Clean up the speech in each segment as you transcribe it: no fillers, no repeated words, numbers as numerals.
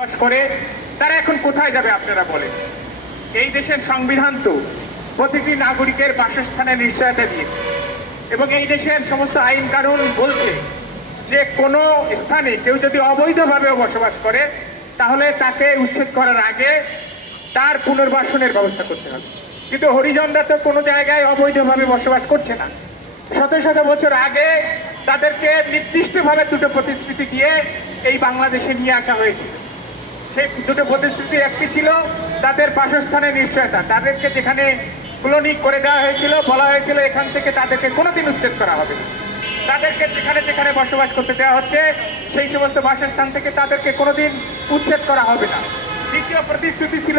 বসবাস করে তারা এখন কোথায় যাবে আপনারা বলেন? এই দেশের সংবিধান তো প্রতিটি নাগরিকের বাসস্থানের নিশ্চয়তা দিয়েছে এবং এই দেশের সমস্ত আইন কানুন বলছে যে কোনো স্থানে কেউ যদি অবৈধভাবে বসবাস করে তাহলে তাকে উচ্ছেদ করার আগে তার পুনর্বাসনের ব্যবস্থা করতে হবে। কিন্তু হরিজনরা তো কোনো জায়গায় অবৈধভাবে বসবাস করছে না। শত শত বছর আগে তাদেরকে নির্দিষ্টভাবে দুটো প্রতিশ্রুতি দিয়ে এই বাংলাদেশে নিয়ে আসা হয়েছিল। সেই দুটো প্রতিশ্রুতির একটি ছিল তাদের বাসস্থানের নিশ্চয়তা। তাদেরকে যেখানে কলোনি করে দেওয়া হয়েছিল, বলা হয়েছিল এখান থেকে তাদেরকে কোনোদিন উচ্ছেদ করা হবে না। তাদেরকে যেখানে যেখানে বসবাস করতে দেওয়া হচ্ছে সেই সমস্ত বাসস্থান থেকে তাদেরকে কোনোদিন উচ্ছেদ করা হবে না। দ্বিতীয় প্রতিশ্রুতি ছিল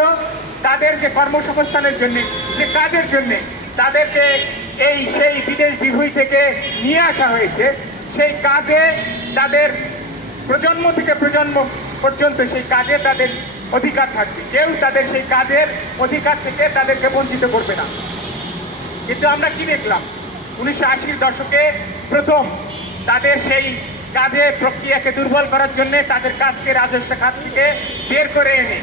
তাদের যে কর্মসংস্থানের জন্য, যে কাজের জন্য তাদেরকে সেই বিদেশ বিভূমি থেকে নিয়ে আসা হয়েছে, সেই কাজে তাদের প্রজন্ম থেকে প্রজন্ম পর্যন্ত সেই কাজে তাদের অধিকার থাকবে। কেউ তাদের সেই কাজের অধিকার থেকে তাদেরকে বঞ্চিত করবে না। কিন্তু আমরা কি দেখলাম? 1980-র দশকে প্রথম তাদের সেই কাজে প্রক্রিয়াকে দুর্বল করার জন্য তাদের কাজকে রাজস্ব খাত থেকে বের করে এনে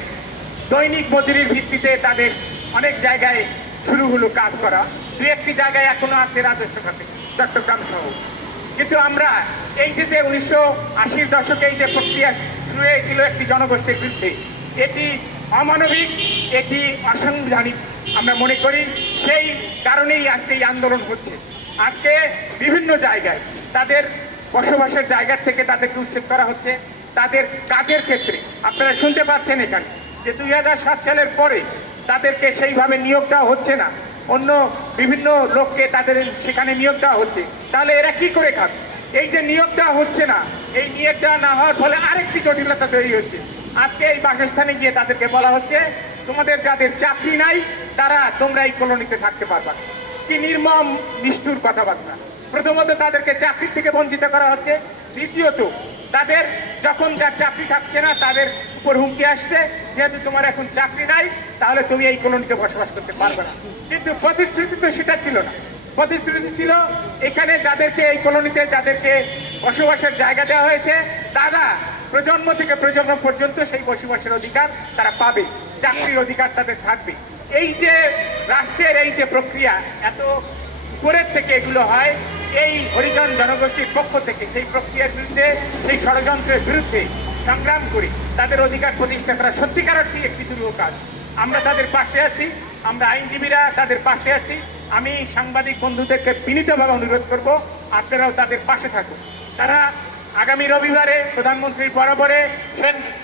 দৈনিক মজুরির ভিত্তিতে তাদের অনেক জায়গায় শুরু হলো কাজ করা। দু একটি জায়গায় এখনো আছে রাজস্ব খাতে, চট্টগ্রাম সহ। কিন্তু আমরা এই যে 1980-র দশকে এই যে প্রক্রিয়া শুরু হয়েছিল একটি জনগোষ্ঠীর বিরুদ্ধে, এটি অমানবিক, এটি অসাংবিধানিক আমরা মনে করি। সেই কারণেই আজকে এই আন্দোলন হচ্ছে। আজকে বিভিন্ন জায়গায় তাদের বসবাসের জায়গা থেকে তাদেরকে উচ্ছেদ করা হচ্ছে। তাদের কাজের ক্ষেত্রে আপনারা শুনতে পাচ্ছেন এখানে যে 2007 সালের পরে তাদেরকে সেইভাবে নিয়োগ দেওয়া হচ্ছে না, অন্য বিভিন্ন লোককে তাদের সেখানে নিয়োগ দেওয়া হচ্ছে। তাহলে এরা কি করে খাবে? এই যে নিয়োগ দেওয়া হচ্ছে না, এই নিয়োগ দেওয়া না হওয়ার ফলে আরেকটি জটিলতা তৈরি হচ্ছে। আজকে এই বাসস্থানে গিয়ে তাদেরকে বলা হচ্ছে তোমাদের যাদের চাকরি নাই তোমরা এই কলোনিতে থাকতে পারবা। কি নির্মম নিষ্ঠুর কথাবার্তা! প্রথমত তাদেরকে চাকরি থেকে বঞ্চিত করা হচ্ছে, দ্বিতীয়ত তাদের যখন যার চাকরি থাকছে না তাদের উপর হুমকি আসছে যেহেতু তোমার এখন চাকরি নাই তাহলে তুমি এই কলোনিতে বসবাস করতে পারবে না। কিন্তু প্রতিশ্রুতি তো সেটা ছিল না। প্রতিশ্রুতি ছিল এখানে যাদেরকে এই কলোনিতে যাদেরকে বসবাসের জায়গা দেওয়া হয়েছে তারা প্রজন্ম থেকে প্রজন্ম পর্যন্ত সেই বসবাসের অধিকার তারা পাবে, চাকরির অধিকার তাদের থাকবে। এই যে রাষ্ট্রের এই যে প্রক্রিয়া এত উপরের থেকে এগুলো হয়, এই হরিজন জনগোষ্ঠীর পক্ষ থেকে সেই প্রক্রিয়ার বিরুদ্ধে, সেই ষড়যন্ত্রের বিরুদ্ধে সংগ্রাম করে তাদের অধিকার প্রতিষ্ঠা করা সত্যিকার অর্থে একটি দুরূহ কাজ। আমরা তাদের পাশে আছি, আমরা আইনজীবীরা তাদের পাশে আছি। আমি সাংবাদিক বন্ধুদেরকে বিনীতভাবে অনুরোধ করব আপনারাও তাদের পাশে থাকুন। তারা আগামী রবিবারে প্রধানমন্ত্রীর বরাবরে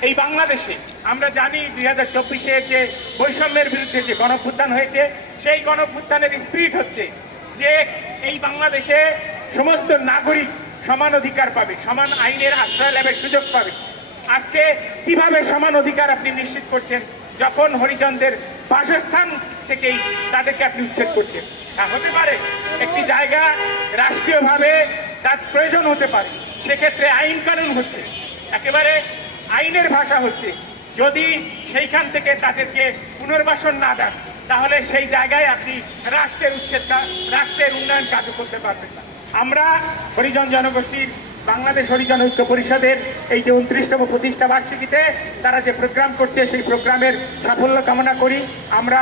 এই বাংলাদেশে আমরা জানি 2024-এর যে বৈষম্যের বিরুদ্ধে যে গণঅভ্যুত্থান হয়েছে, সেই গণঅভ্যুত্থানের স্পিরিট হচ্ছে যে এই বাংলাদেশে সমস্ত নাগরিক সমান অধিকার পাবে, সমান আইনের আশ্রয় লাভের সুযোগ পাবে। আজকে কিভাবে সমান অধিকার আপনি নিশ্চিত করছেন যখন হরিজনদের বাসস্থান থেকেই তাদেরকে আপনি উচ্ছেদ করছেন? হতে পারে একটি জায়গা রাষ্ট্রীয়ভাবে তার প্রয়োজন হতে পারে, সেক্ষেত্রে আইন কানুন হচ্ছে একেবারে আইনের ভাষা হচ্ছে। যদি সেইখান থেকে তাদেরকে পুনর্বাসন না দেন তাহলে সেই জায়গায় আপনি রাষ্ট্রের উন্নয়ন কাজও করতে পারবেন না। আমরা হরিজন জনগোষ্ঠীর বাংলাদেশ হরিজন ঐক্য পরিষদের এই যে 29তম প্রতিষ্ঠা বার্ষিকীতে তারা যে প্রোগ্রাম করছে সেই প্রোগ্রামের সাফল্য কামনা করি। আমরা